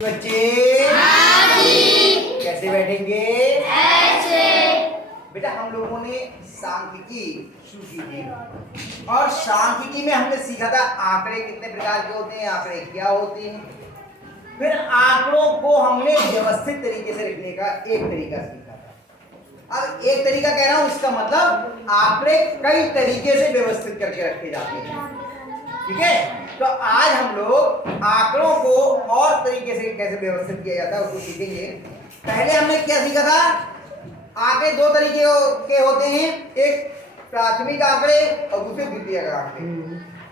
बच्चे कैसे बैठेंगे? ऐसे। बेटा हम लोगों ने सांख्यिकी शुरू की थी और सांख्यिकी में हमने सीखा था आंकड़े कितने प्रकार के होते हैं, आंकड़े क्या होते हैं। फिर आंकड़ों को हमने व्यवस्थित तरीके से लिखने का एक तरीका सीखा था। अब एक तरीका कह रहा हूं, इसका मतलब आंकड़े कई तरीके से व्यवस्थित करके रखे जाते हैं। ठीक है, तो आज हम लोग आंकड़ों को और तरीके से कैसे व्यवस्थित किया जाता है उसको सीखेंगे। पहले हमने क्या सीखा था? आंकड़े दो तरीके के होते हैं, एक प्राथमिक आंकड़े और दूसरे द्वितीयक आंकड़े।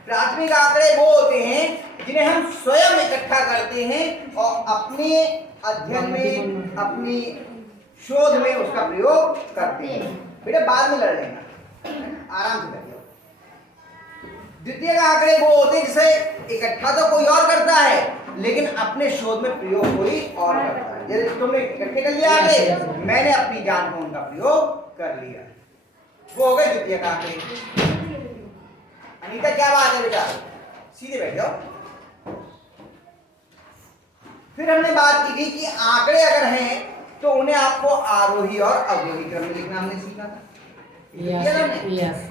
प्राथमिक आंकड़े वो होते हैं जिन्हें हम स्वयं इकट्ठा करते हैं और अपने अध्ययन में, अपनी शोध में उसका प्रयोग करते हैं। बेटा बाद में लड़ लेना, आराम से करिए। द्वितीयक आंकड़े वो होते हैं जिसे इकट्ठा तो कोई और करता है लेकिन अपने शोध में प्रयोग कोई और करता है। जैसे तुमने इकट्ठे कर लिया आंकड़े, मैंने अपनी जान में उनका प्रयोग कर लिया, वो हो गए द्वितीयक आंकड़े। अनीता क्या बात है बेटा, सीधे बैठ जाओ। फिर हमने बात की थी कि आंकड़े अगर हैं तो उन्हें आपको आरोही और अवरोही क्रम में लिखना हमने सीखा था।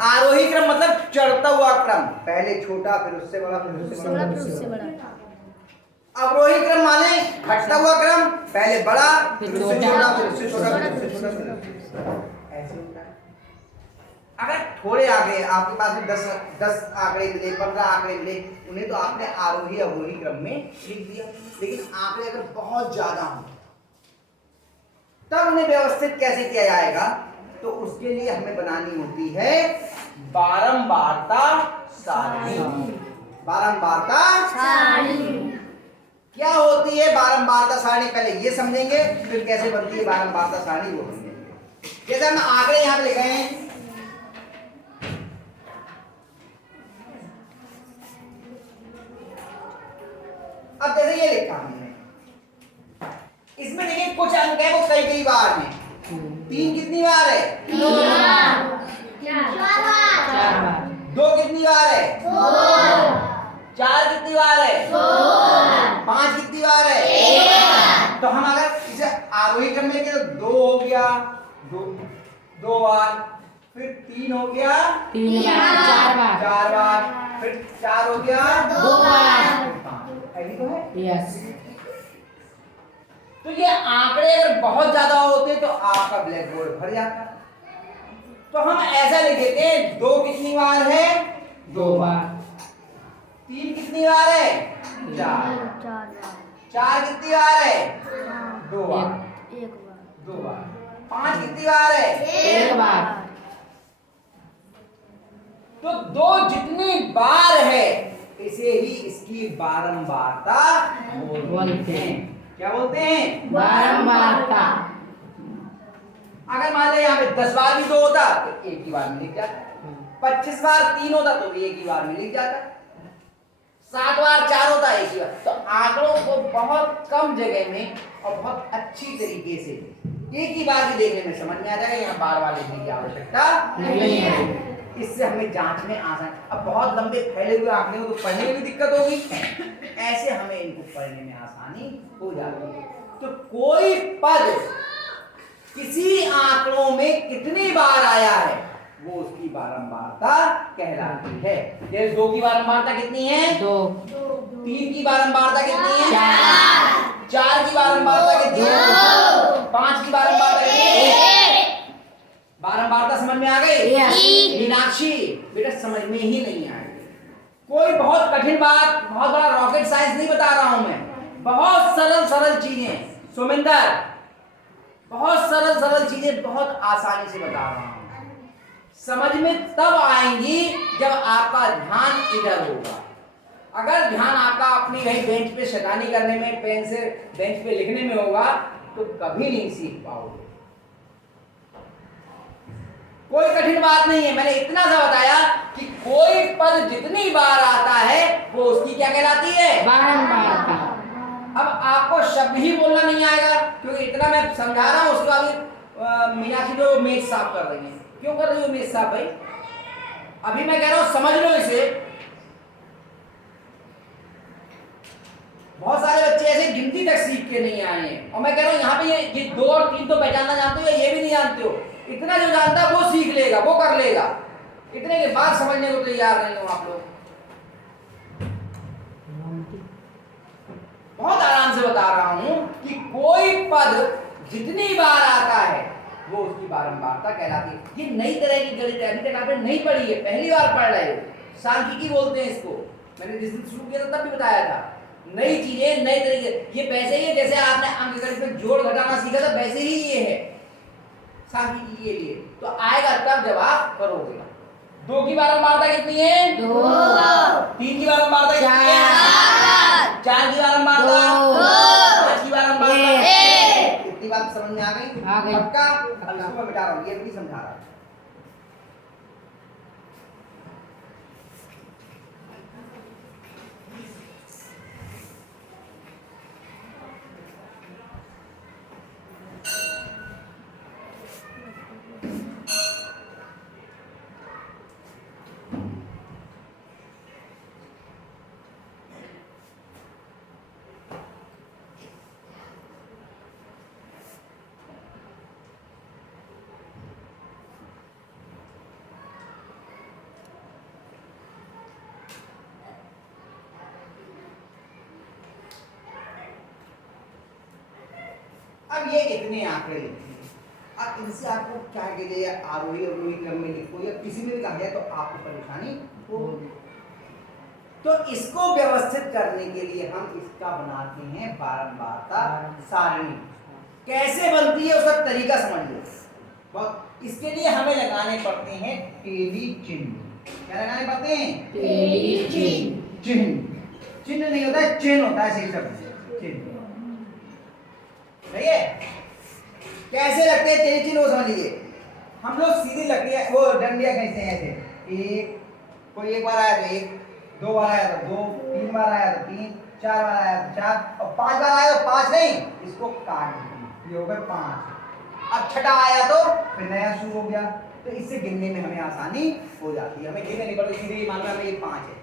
आरोही क्रम मतलब चढ़ता हुआ क्रम, पहले छोटा फिर उससे बड़ा फिर उससे बड़ा फिर उससे बड़ा। अवरोही क्रम माने घटता हुआ क्रम, पहले बड़ा फिर उससे छोटा फिर उससे छोटा फिर उससे छोटा, ऐसे होता है। अगर थोड़े आगे आपके पास में 10 आंकड़े मिले, 15 आंकड़े मिले, उन्हें तो आपने आरोही अवरोही क्रम में लिख दिया। लेकिन आंकड़े अगर बहुत ज्यादा हो तब उन्हें व्यवस्थित कैसे किया जाएगा? तो उसके लिए हमें बनानी होती है बारंबारता सारणी। बारंबारता सारणी क्या होती है? बारंबारता सारणी पहले ये समझेंगे, फिर कैसे बनती है बारंबारता सारणी वो समझेंगे। जैसे हम आंकड़े यहां पे लिखे हैं, अब जैसे ये लिखा हमने, इसमें देखिए कुछ अंक है वो कई कई बार में। 3 कितनी बार है? 2 कितनी बार है? 4 कितनी बार है? 5 कितनी बार है? 1। तो हम अगर इसे आरोही क्रम में लिखे तो 2 हो गया, 2 बार, फिर 3 हो गया 4 बार, फिर 4 हो गया 2 बार, ऐसी तो है। यस। तो ये आंकड़े अगर बहुत ज्यादा होते तो आपका ब्लैक बोर्ड भर जाता। तो हम ऐसा लिख देते हैं, 2 कितनी बार है? 2 बार। 3 कितनी बार है? 4। 4 कितनी बार है? 2 बार। 2 बार। 5 कितनी बार है? 1 बार। तो 2 जितनी बार है इसे ही इसकी बारंबारता बोलते हैं। क्या बोलते हैं? बारंबारता। अगर मान ले यहाँ पे 10 बार भी 2 होता तो एक ही बार में लिख जाता, 25 बार 3 होता तो भी एक ही बार में लिख जाता, 7 बार 4 होता एक ही बार। तो आंकड़ों को बहुत कम जगह में और बहुत अच्छी तरीके से एक ही बार भी देखने में समझ में आ जाएगा, यहाँ बार बार लिखने की आवश्यकता नहीं है। इससे हमें जांच में आसान। अब बहुत लंबे फैले हुए आंकड़े हो तो पढ़ने में भी दिक्कत होगी, ऐसे हमें इनको पढ़ने में आसानी हो जाती है। तो कोई पद किसी आंकड़ों में कितनी बार आया है वो उसकी बारंबारता कहलाती है। जैसे 2 की बारंबारता कितनी है? 2। 3 की बारंबारता कितनी है? 4। 4 की बारंबारता कितनी है? 5 की बारंबारता कितनी है? बारंबारता समझ में आ गई? मीनाक्षी बेटा समझ में ही नहीं आएगी। कोई बहुत कठिन बात, बहुत बड़ा रॉकेट साइंस नहीं बता रहा हूं मैं, बहुत सरल सरल चीजें। सुमिंदर, बहुत सरल सरल चीजें बहुत आसानी से बता रहा हूं। समझ में तब आएंगी जब आपका ध्यान इधर होगा। अगर ध्यान आपका अपनी वही बेंच पे शैतानी करने में, पेन से बेंच पे लिखने में होगा तो कभी नहीं सीख पाओगे। कोई कठिन बात नहीं है, मैंने इतना सा बताया कि कोई पद जितनी बार आता है वो उसकी क्या कहलाती है? बारंबारता। अब आपको शब्द ही बोलना नहीं आएगा क्योंकि इतना मैं समझा रहा हूं, उसके बाद मीनाक्षी जो मेज साफ कर रही है। क्यों कर रही हो मेज साफ भाई? अभी मैं कह रहा हूं समझ लो इसे। बहुत सारे बच्चे ऐसे गिनती तक के नहीं आए हैं। और मैं कह रहा हूँ यहाँ पे ये 2 और 3 तो पहचानना जानते हो, ये भी नहीं जानते हो। इतना जो जानता है वो सीख लेगा, वो कर लेगा। इतने के बाद समझने को तैयार नहीं हो आप लोग। बहुत आराम से बता रहा हूं कि कोई पद जितनी बार आता है वो उसकी बारंबारता कहलाती है। ये नई तरह की गणित है, अभी तक आपने नहीं पढ़ी है, पहली बार पढ़ रहे हो। सांख्यिकी बोलते हैं इसको। मैंने जिस दिन शुरू किया था तब भी बताया था, नई चीजें नई तरीके। ये वैसे ही है जैसे आपने अंकगणित में जोड़ घटाना सीखा था, वैसे ही ये है सांख्यिकी के लिए। तो आएगा तब जब आप करोगे। 2 की बारंबारता कितनी है? 2 3 की बारंबारता कितनी है? 4 की बारंबारता 5 की बारंबारता 1। इतनी बात समझ में आ गई? पक्का? अब इसको मैं मिटा रहा हूँ, ये भी समझा रहा हूँ। अब ये इतने आंकड़े लिखिए। अब इनसे आपको क्या कीजिए, आरोही अवरोही क्रम में लिखो या किसी में भी कहा जाए तो आपको परेशानी होगी। तो इसको व्यवस्थित करने के लिए हम इसका बनाते हैं बारंबारता सारणी। कैसे बनती है उसका तरीका समझ लो। बहुत इसके लिए हमें लगाने पड़ते हैं टेली चिन्ह। क्या लगाने पड़ते हैं? टेली चिन्ह। चिन्ह। चिन्ह नहीं होता है, चिन्ह होता है। सही शब्द चिन्ह। सही है? कैसे लगते हैं टेली चिन्ह वो समझ लीजिए। हम लोग सीधी लकड़ियां वो डंडियां खींचते हैं ऐसे। एक कोई एक बार आया तो 1, 2 बार आया तो 2, 3 बार आया तो 3, 4 बार आया तो 4 और 5 बार आया तो 5 नहीं, इसको काट दीजिए, ये हो गए 5। अब छठा आया तो फिर नया शुरू हो गया। तो इससे गिनने में हमें आसानी हो जाती है, हमें गिनने नहीं पड़ती, सीधे ये मान लो हमें ये 5 है,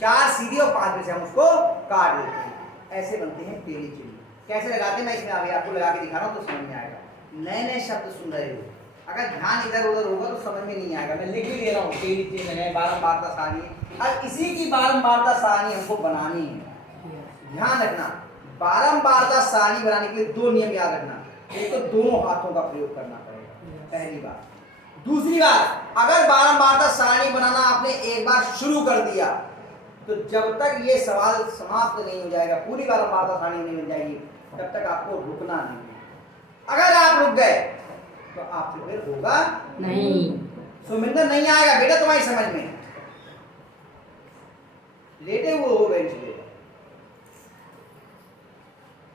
4 सीधी और 5 में से हम उसको काट देते हैं। ऐसे बनते हैं टेली चिन्ह। कैसे लगाते हैं मैं इसमें अभी आपको लगा के दिखा रहा हूँ तो समझ में आएगा। नए नए शब्द सुन रहे हो, अगर ध्यान इधर उधर होगा तो समझ में नहीं आएगा। मैं लिख भी दे रहा हूँ टेली चिन्ह है, बारंबारता सारणी। अब इसी की बारंबारता सारणी हमको बनानी है। ध्यान रखना, बारंबारता सारणी बनाने के लिए 2 नियम याद रखना। एक तो दोनों हाथों का प्रयोग करना पड़ेगा, पहली बात। दूसरी बात, अगर बारंबारता सारणी बनाना आपने एक बार शुरू कर दिया तो जब तक ये सवाल समाप्त नहीं हो जाएगा, पूरी बारंबारता सारणी नहीं बन जाएगी, तब तक आपको रुकना नहीं है। अगर आप रुक गए तो आपसे फिर होगा नहीं। सुमिंदर नहीं आएगा बेटा तुम्हारी समझ में। लेटे हुए हो बेंच पे,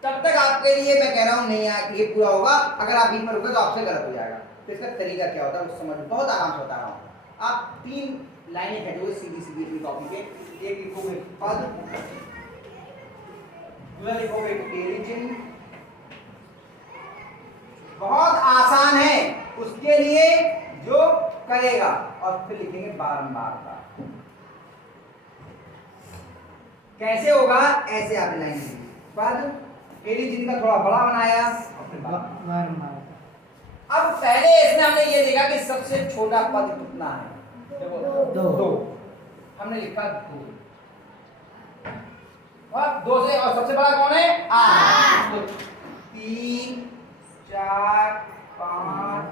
तब तक आपके लिए मैं कह रहा हूं नहीं आएगा, ये पूरा होगा। अगर आप बीच में रुके तो आपसे गलत हो जाएगा। तो इसका तरीका क्या होता है उस समझ, बहुत आराम से बता रहा हूं। आप 3 लाइनें खड़े सीधी सीधी अपनी कॉपी पे, एक लिखोगे पद, दूसरा लिखोगे टेली चिन्ह। बहुत आसान है, उसके लिए जो करेगा, और फिर लिखेंगे बारंबारता। कैसे होगा? ऐसे आपने लाइन लिखी, पद टेली चिन्ह का थोड़ा बड़ा बनाया और फिर बारंबारता। अब पहले इसमें हमने ये देखा कि सबसे छोटा पद कितना है, देखो 2। हमने लिखा 2 और 2 से, और सबसे बड़ा कौन है? 8। तो 3, 4, 5,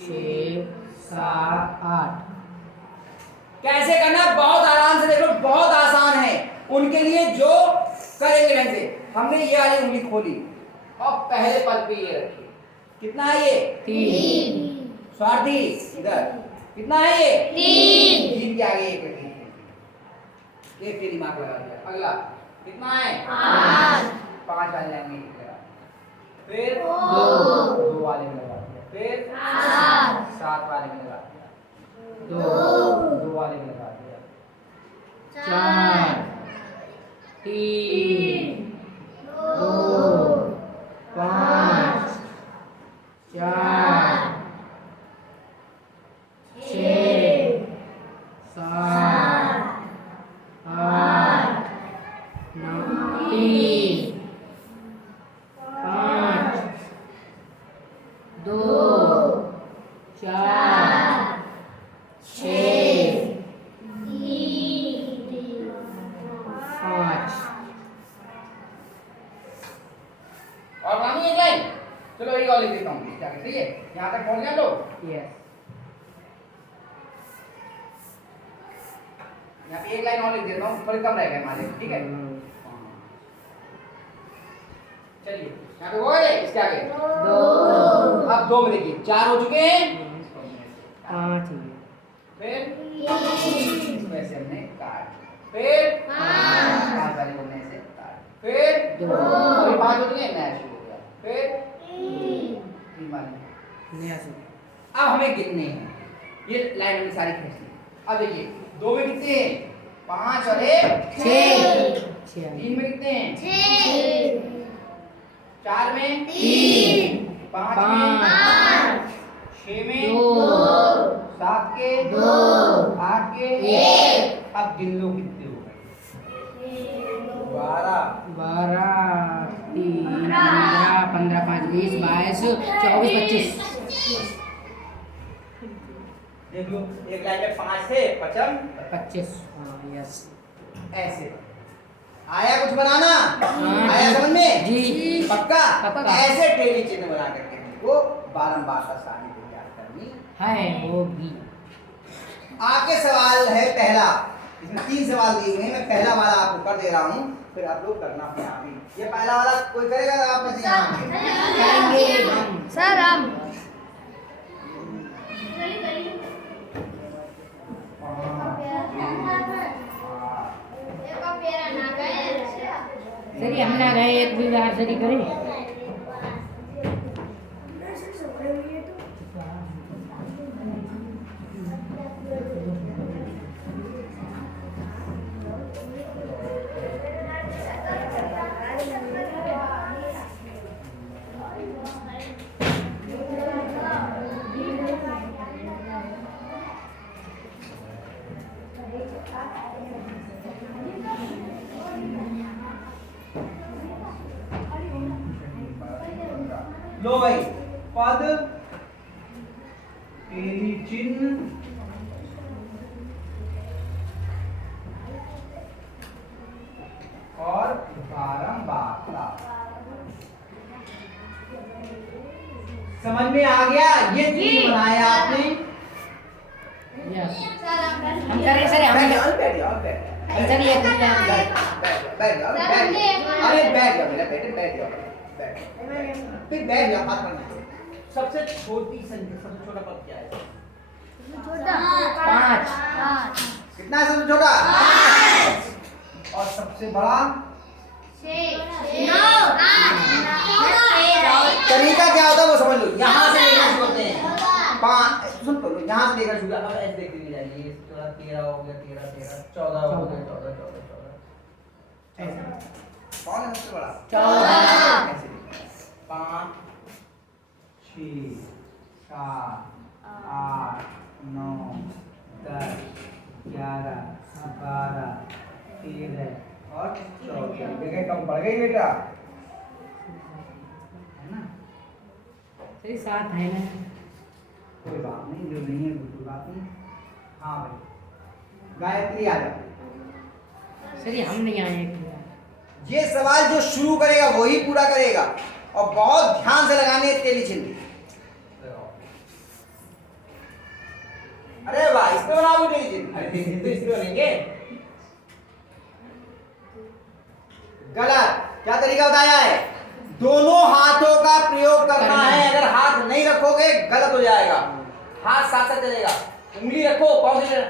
6, 7, 8। कैसे करना? बहुत आराम से देखो, बहुत आसान है। उनके लिए जो करेंगे वैसे, हमने ये वाली उंगली खोली और पहले पद पे ये रखी। कितना है ये? 3। स्वार्थी इधर कितना है ये? 3 के आगे 1 रखी, एक के दिमाग लगा दिया। अगला कितना है? 5 वाले लाइन में लगा, फिर 2 वाले में लगा दिया, फिर 7 वाले में लगा दिया, 2 वाले में लगा दिया, 4, 3, 2, 5, 4, 6, 7, 8, 9, 3, चलो एक और लिख देता हूँ क्या सही है, यहाँ तक पहुँच गए लोग। यस। यहाँ पे एक लाइन और लिख देता हूँ, थोड़ी कम रह गए हमारे, ठीक है। चलिए यहाँ पे वो है इसके आगे 2 अब 2 में देखिए 4 हो चुके हैं, 5 फिर इसमें से हमने काट, फिर 5 वाले को हमने ऐसे काट, फिर 2 अभी 5 हो चुके हैं, नया शुरू हो गया, फिर 3 वाले। नया से अब हमें गिनने हैं, ये लाइन हमने सारी खींच ली। अब देखिए 2 में कितने हैं, 5 और 1 6 3 में कितने हैं, 4 में 3 5 में 6 में 2 7 के 2 8 के 1 अब गिन लो कितने हो गए, 12 12 13 15 5 20 22 24 25 देख लो एक लाइन में 5 थे, 55 25। हाँ यस। ऐसे आया कुछ बनाना, हाँ, आया समझ में जी। पक्का पक्का। ऐसे टेढ़ी चिन्ह बना करके हमको बारंबार का सारणी तैयार करनी है वो भी। आगे सवाल है पहला, इसमें 3 सवाल दिए हुए हैं, मैं पहला वाला आपको कर दे रहा हूँ, फिर आप लोग करना अपने आप ही। ये पहला वाला कोई करेगा आप में से यहाँ करेंगे हम। सर हम सर हम ना गए एक भी बार सरी करें। लो भाई पद टेढ़ी चिन्ह और बारंबारता समझ में आ गया, ये चिन्ह बनाया आपने। यस हम करें सर हम बैठ जाओ बैठ जाओ बैठ जाओ सर ये बैठ जाओ बैठ जाओ अरे बैठ जाओ मेरा बेटे बैठ जाओ फिर बैठ जाओ हाथ में। सबसे छोटी संख्या, सबसे छोटा पद क्या है, छोटा 5 कितना है सबसे छोटा, और सबसे बड़ा तरीका क्या होता है वो समझ लो, यहाँ से लेकर शुरू करते हैं 5 सुन लो, यहाँ से लेकर शुरू, अब ऐसे देखते हुए जाइए 13 हो गया 13 13 14 हो गया 14 14 14 ऐसे कौन है सबसे बड़ा 14 ऐसे 5 6 7 8 9 10 11 12 13 और 14 देखिए कम पड़ गई बेटा है ना, सही 7 है ना। कोई बात नहीं, जो नहीं है कोई बात नहीं। हाँ भाई गायत्री आ जाओ। सर हम नहीं आए एक बार। ये सवाल जो शुरू करेगा वही पूरा करेगा, और बहुत ध्यान से लगाने हैं टेढ़ी चिन्ह। अरे वाह इस पे बनाओ टेढ़ी चिन्ह, अरे टेढ़ी चिन्ह तो इस पे बनेंगे। गलत, क्या तरीका बताया है, दोनों हाथों का प्रयोग करना है, अगर हाथ नहीं रखोगे गलत हो जाएगा, हाथ साथ साथ चलेगा, उंगली रखो पाँव से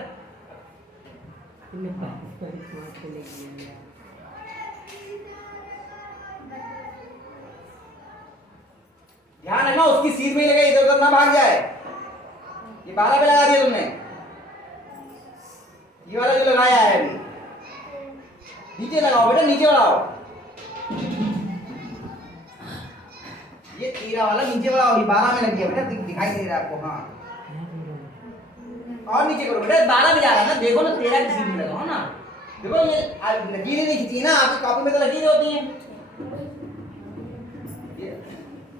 ध्यान रखना उसकी सीध में ही लगे, इधर उधर ना भाग जाए। ये 12 पे लगा दिया तुमने, ये वाला जो लगाया है अभी नीचे लगाओ बेटा, नीचे बढ़ाओ, ये 13 वाला नीचे बढ़ाओ, ये 12 में लग गया बेटा, दिखाई नहीं रहा आपको। हाँ और नीचे करो बेटा, 12 में जा रहा है ना, देखो ना 13 की सीध में लगाओ ना, देखो ये लकीरें नहीं खींची ना, आपकी कॉपी में तो लकीरें होती हैं।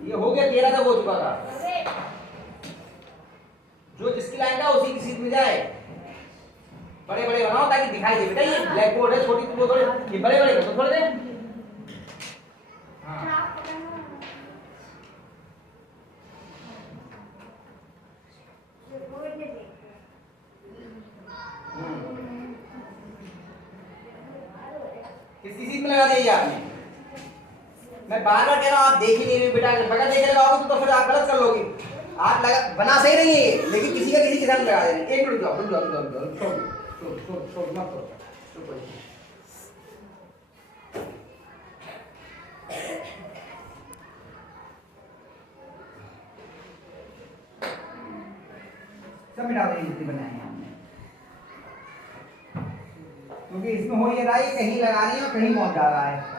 ये हो गया 13 तक हो चुका था, जो जिसकी लाइन था उसी की सीध में जाए। बड़े बड़े बनाओ ताकि दिखाई दे बेटा, ये ब्लैक बोर्ड है, छोटी वो थोड़े, ये बड़े बड़े कर दो थोड़े दे। हाँ बनानी है आपने। मैं बार बार कह रहा हूँ, आप देख ही नहीं रहे बेटा, बगैर देखे लगाओगे तो फिर आप गलत कर लोगे। आप लगा बना सही नहीं है ये, लेकिन किसी का किसी के साथ लगा दे रहे हैं। एक मिनट रुक जाओ, छोड़ मत करो, चुप हो सब मिटा देंगे जितनी बनाए हैं हमने, क्योंकि इसमें हो ये रहा है कहीं लगानी है और कहीं पहुंच जा रहा है।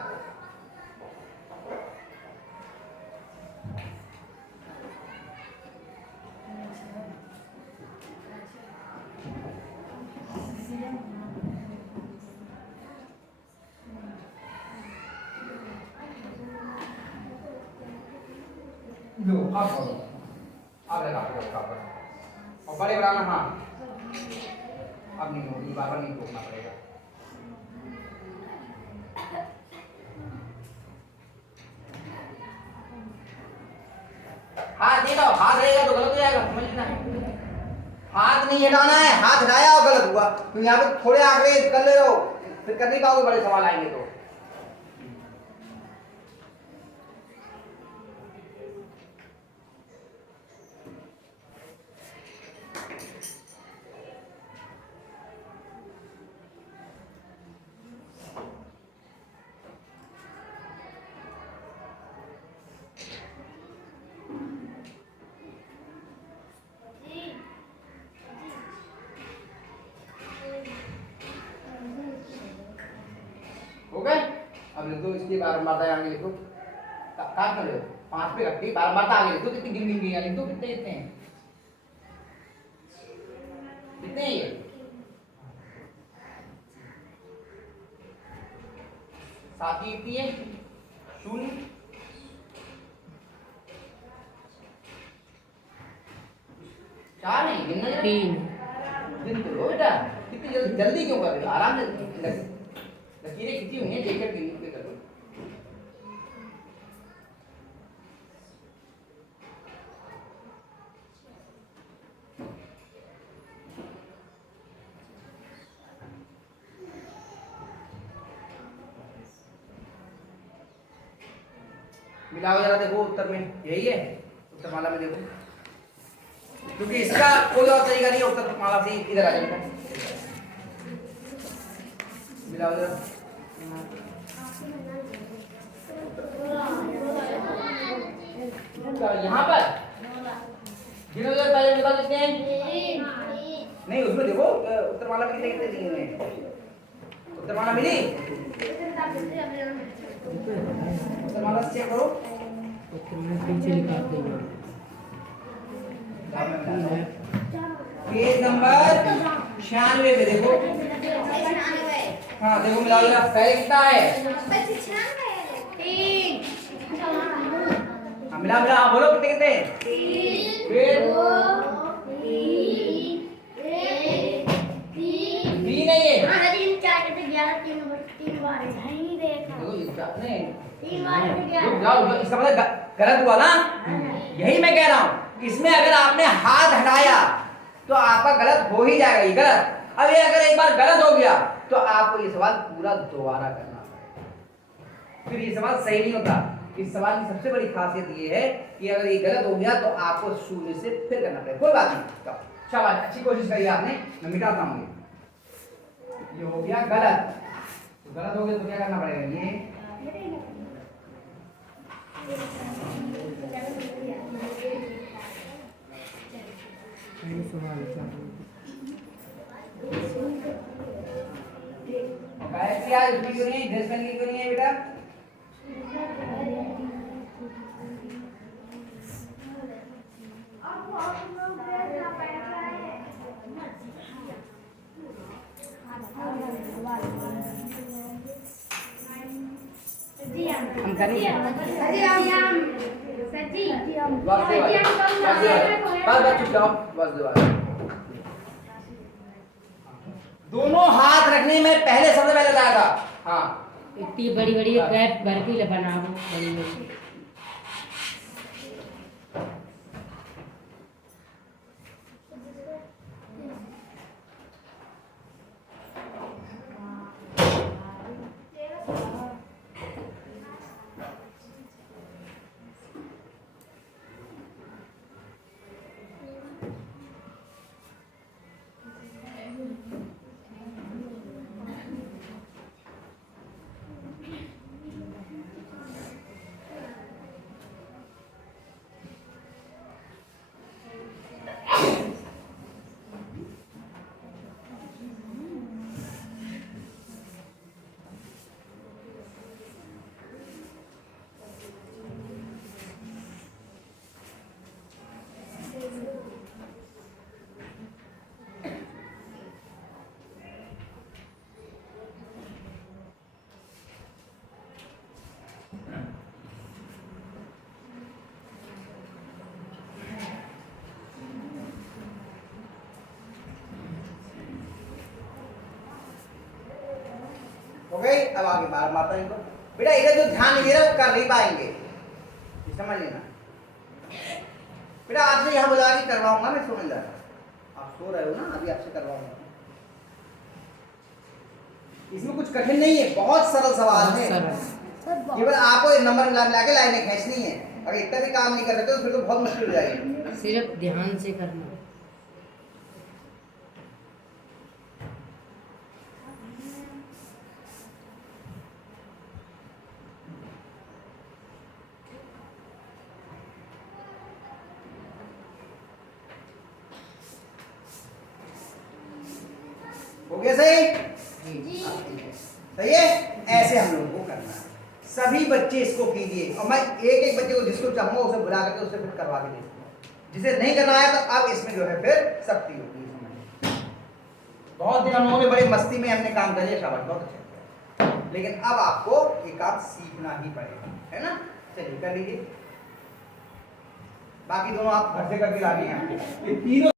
लो अब करो, अब लगा और बड़े बनाना। हाँ अब नहीं होगी, बार बार नहीं रोकना पड़ेगा। हाथ दे दो, हाथ रहेगा तो गलत हो जाएगा, समझना। हाथ नहीं हटाना है, हाथ हटाया और गलत हुआ तो यहाँ पे थोड़े आंकड़े कर ले रहो, फिर कर नहीं पाओगे, बड़े सवाल आएंगे तो। हो गए? अब लिख दो इसके बारंबारता आगे लिखो, काट कर लो, 5 पे रखती बारंबारता आगे लिख दो। कितनी गिन गिन गई लिख दो, कितने कितने हैं, कितने हैं ये? 7 की कितनी है? 0 4 नहीं गिनना, 3 गिन तो लो बेटा। कितनी जल्दी क्यों कर रहे हो, आराम से लकीरें खींची हुई हैं, देखकर गिन के करो। मिलाओ जरा, देखो उत्तर में यही है, उत्तर माला में देखो, क्योंकि इसका कोई और तरीका नहीं है उत्तर माला से इधर आ जाएगा। मिलाओ जरा, यहाँ पर गिनो जरा, पहले बता कितने हैं? नहीं उसमें देखो उत्तर माला में कितने कितने दिए हुए हैं, उत्तर माला मिली, उत्तर माला से चेक करो। पीछे लिखा देंगे। पेज नंबर 96 पे देखो। हाँ देखो मिलाओ जरा, पहले कितना है? हाँ मिला मिला, आप बोलो कितने कितने? 3 है ये। देखो नहीं, रुक जाओ, इसका मतलब गलत हुआ ना, यही मैं कह रहा हूँ। इसमें अगर आपने हाथ हटाया तो आपका गलत हो ही जाएगा, ये गलत। अब ये अगर एक बार गलत हो गया तो आपको ये सवाल पूरा दोबारा करना पड़ेगा, फिर ये सवाल सही नहीं होता। इस सवाल की सबसे बड़ी खासियत ये है कि अगर ये गलत हो गया तो आपको शून्य से फिर करना पड़ेगा। कोई बात नहीं, तो शाबाश, अच्छी कोशिश करी आपने, मैं मिटाता हूँ। ये हो गया गलत, तो गलत हो गया तो क्या करना पड़ेगा? ये गायत्री आज उसकी क्यों नहीं, ड्रेस पहन के क्यों नहीं है बेटा? हम करेंगे दोनों हाथ रखने में पहले सबसे पहले बताया था। हाँ इतनी बड़ी बड़ी गैप भर के बनाओ, बड़ी बड़ी। अब आगे बार मारता हूं इनको। बेटा इधर जो ध्यान नहीं दे रहा वो कर नहीं पाएंगे, समझ लेना। बेटा आपसे यहाँ बुला के करवाऊंगा मैं, समझ रहा, आप सो रहे हो ना, अभी आपसे करवाऊंगा। इसमें कुछ कठिन नहीं है, बहुत सरल सवाल है, केवल आपको एक नंबर मिला के लाइनें खींचनी है। अगर इतना भी काम नहीं कर रहे तो फिर तो बहुत मुश्किल हो जाएगी। सिर्फ ध्यान से करना। हो गया सही? जी। सही है, ऐसे हम लोगों को करना है। सभी बच्चे इसको कीजिए, और मैं एक एक बच्चे को जिसको चाहूंगा उसे बुला करके उससे फिर करवा के देखूंगा। जिसे नहीं करना है तो अब इसमें जो है फिर सख्ती होगी। बहुत दिन हम लोगों ने बड़ी मस्ती में हमने काम कर लिया, शाबाश, बहुत अच्छा, लेकिन अब आपको ये काम सीखना ही पड़ेगा, है ना। चलिए कर लीजिए, बाकी दोनों आप घर से करके ला दिए, ये तीनों